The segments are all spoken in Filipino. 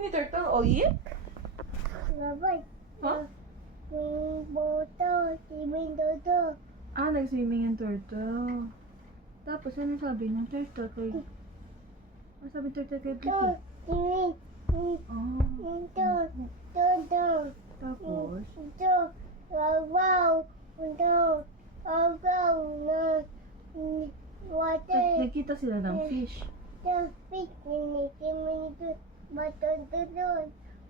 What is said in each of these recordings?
swimming ni turtle? Oh, yeah? Labay. Huh? Swimming toto. Ah, nag-swimming yung turtle. Tapos, ano sabi ng turtle kay... Ano sabi ng turtle kay Blippi? Swimming. Oh. Toto. Tapos, Wow. Water. nakita sila ng fish. The fish in the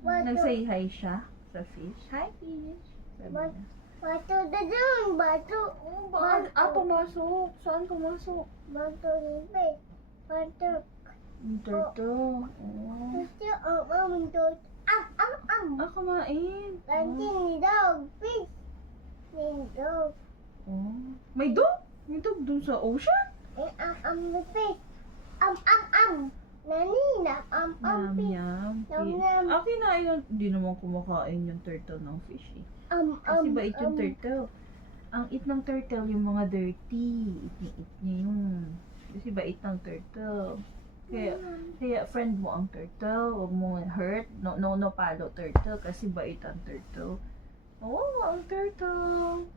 Nag-say hi siya sa fish. Hi, fish. Sabi niya. Bato doon, bato. Pumasok. Saan pumasok? Bato ni fish. Bato. Yung turtle. Oh. Bato, Kumain. Nanti ni dog, fish. Ni dog. Oh. May dog? May dog dun sa ocean? The fish. Nani na, Yum, fish. yum. Yum. Kinain yun. Di naman kumakain yung turtle ng fish eh. Kasi bait yung turtle. Ang eat ng turtle yung mga dirty. Eat niya yun. Kasi bait ng turtle. Kaya friend mo ang turtle. Huwag mo hurt. No palo turtle. Kasi bait ang turtle. Oh, ang turtle.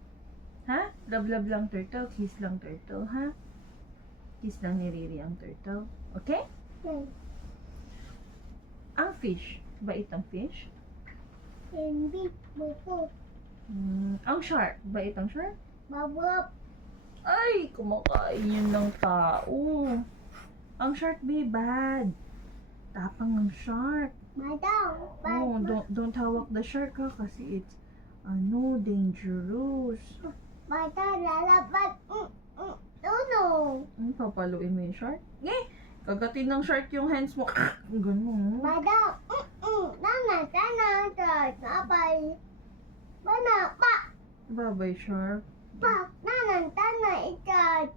Ha? Love lang turtle. Kiss lang turtle, ha? Kiss lang ni Riri ang turtle. Okay? Ang fish. Bait ang fish. Hindi, buko. Ang shark. Bait ang shark. Babap. Ay, kumakain yun ng tao. Ang shark be bad. Tapang ng shark. Madaw. Oh, don't hawak the shark ha, kasi it's dangerous. Madaw, lalapat. Tuno. Papaluin mo yung shark? Kagatin ng shark yung hands mo. Ganun. Madaw. Nana, Napay. Mana, pa. Babay shark. Pa. Nana, ikat.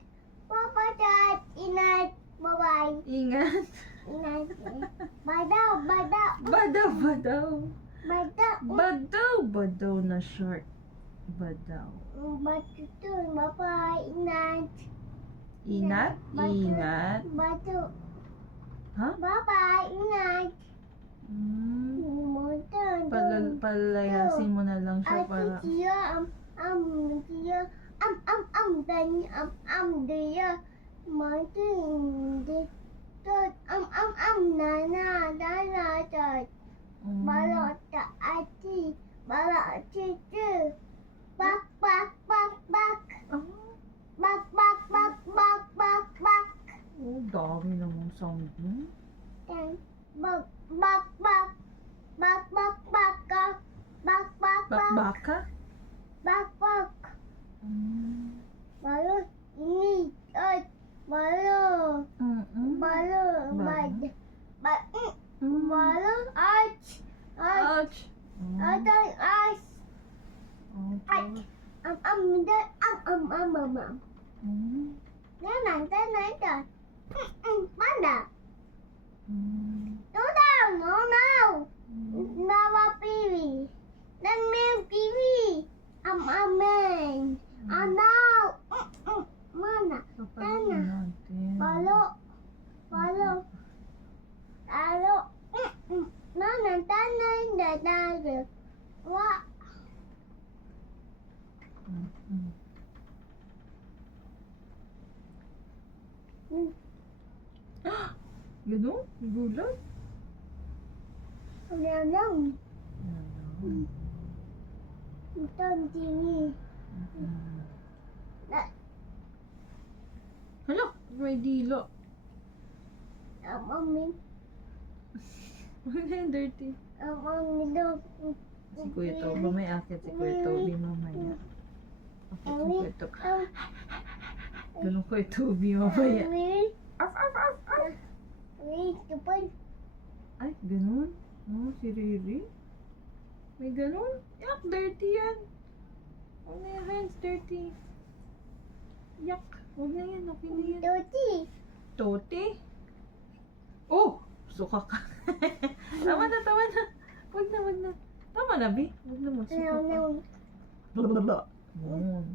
Papa, dad, inat. Bye-bye. Ingat. Inat. Badaw. Badaw na shark. Badaw. Batutun, bye-bye. Inat. Ingat? Ingat? Batu. Ha? Bye-bye. Inat. Palayasin mo na lang siya para... Dia, dia, Martin, tot, nana, tot, balot, ati, bak, Oh, dami namang sound mo. and Bakbaka? balot, ini, balot, balot, arch, Ouch! Okay. Mana? No. Nawa piwi. Dan mil piwi. Amen. Now. Mana? Papaluin natin. Balo. Nana, dada. Wa. Ganun? Gulat? Lang. Ito TV. Hala, may dilo. Amin. Ano yung dirty? Amin. Si Kuya Toby, may akit si Kuya Toby mamaya. Akit si Kuya Toby. Ganun Kuya Toby mamaya. Ay, ganun? Oh, si Riri? May ganun? Yak, dirty yan. Huwag na yung hands, dirty. Yak, huwag na yan, okay na yan. Tote? Oh! Suka ka. Tama na. Huwag na. Tama na, Bi. Huwag na, magsuka ka. Blablabla. Yun.